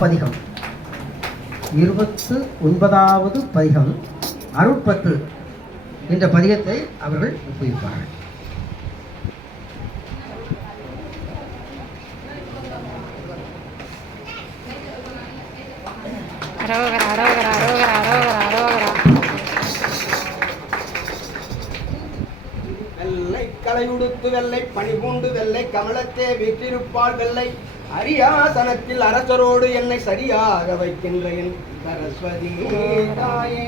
பதிகம். இருபத்து ஒன்பதாவது பதிகம் அருட்பத்து என்ற பதிகத்தை அவர்கள் ஒப்புவிப்பார்கள் அரோகரா அரோகரா அரோகரா அரோகரா அரோகரா. வெள்ளை கலையுடுத்து வெள்ளை பணிபூண்டு வெள்ளை கமலத்தே விற்றிருப்பார் வெள்ளை. அரியாசனத்தில் அரசரோடு என்னை சரியாக வைக்கின்ற என் சரஸ்வதி தாயே.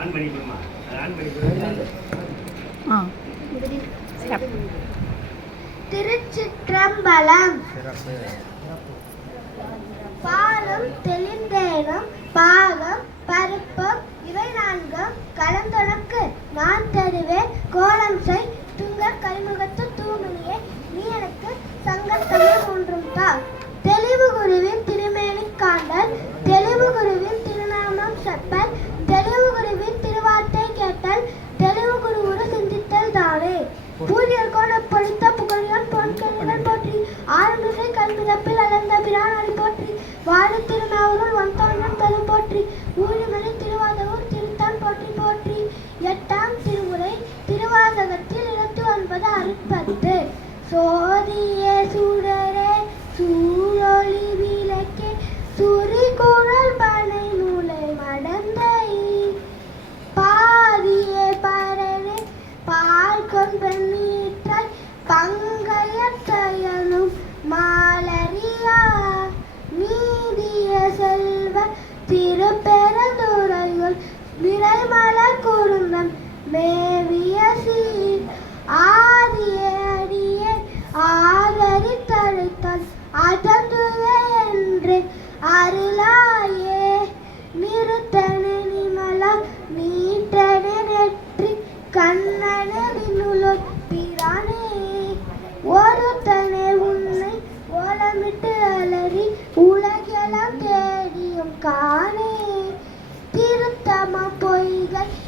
ஆன் பண்ணிக்கணுமா ஆன் பண்ணிக்கணும் திருச்சிற்றம்பலம். பாலும் தெளிந்தேனும் பாகம் பருப்பம் இவை நான்கும் கலந்துணக்கு. திருப்பெருந்துரையுள் நிறைமல குருந்தம் மே mama boy guys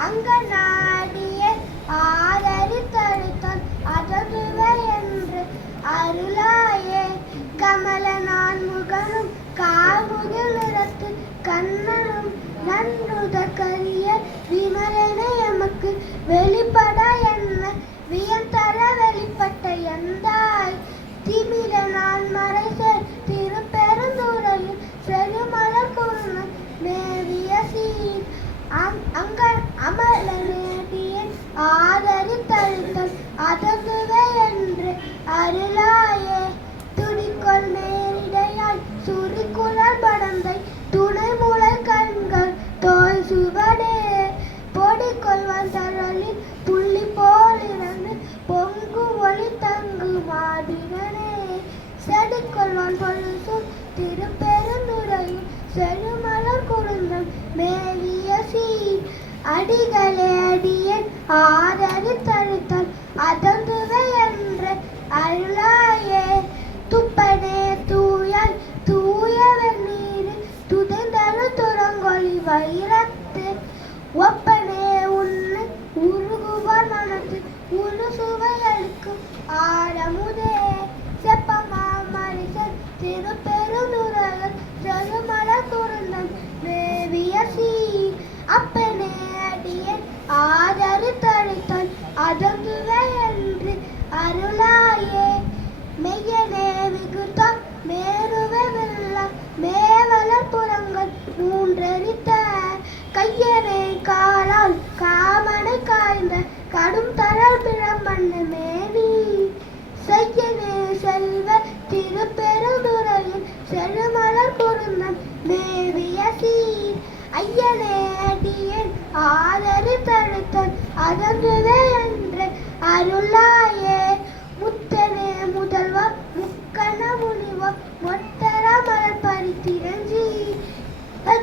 அங்க நாடிய ஆதரி தருத்தன் அததுவே என்று அருளாயே. கமல நான் முகனும் காமுகில் நிறத்து கண்ணனும் நன்றுத கரிய விமலனை எமக்கு வெளிப்பட என்ன? வியந்தர வெளிப்பட்ட எந்த செல்வன் பரிசும் திருப்பெருந்துரையும் செழுமலர் குருந்தம் மேலிய சீர். அடிகளே அடியன் ஆ மேவலர் புறங்கள் மூன்றெரித்த கையனை காலால் காமனை காய்ந்த கடும் தரல் பிழம்பண்ண மேனி செய்யனே செல்வ திருப்பெருந்துறையில் செழுமலர் பொருந்தம் மேவிய சீர் ஐயனே அடியன் ஆதரி தடுத்தன் அதன்றுவே என்று அருளாயே. முத்த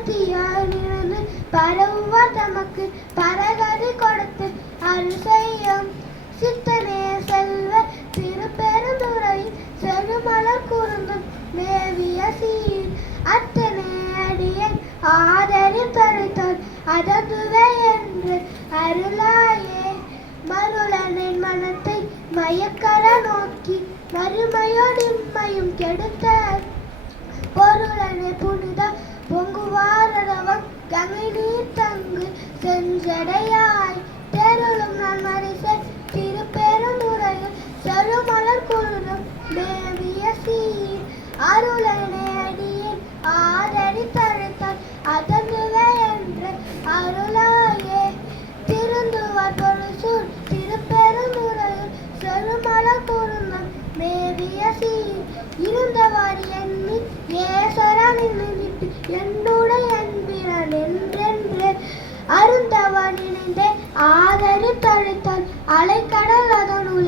பரத்தியானிருந்து பரவுவா தமக்கு பரகதி கொடுத்து அருள் செய்யும். சித்தனே செல்வ திருப்பெருந்துறையில் செழுமலர் குறுந்தும் மேவிய சீர். அத்தனை அடியன் ஆதரி தருத்தால் அததுவே என்று அருளாயே. மருளனின் மனத்தை மயக்கர நோக்கி மறுமையோடின்மையும் கெடுத்த பொருளனை புனிதம் எடையாய் தேரலும் நான் மரிசை திருப்பேரும் உரையில் செழுமலர் குழுதும் தேவிய சீர். அருளனை அடியில் ஆதரி தழுத்தால் அதந்துவே என்று அருளாயே. திருந்துவார் பொழுசூர் பொருசூர் திருப்பெரும் உரையில் செழுமலர் குழுந்தம் தேவிய சீர். இருந்தவாறு எண்ணி ஏசரனின் நினைத்து என்னுடைய அன்பினான் என்றென்று அருந்த ஆதரி தழைத்தால் அலைக்கடல் அதனுள்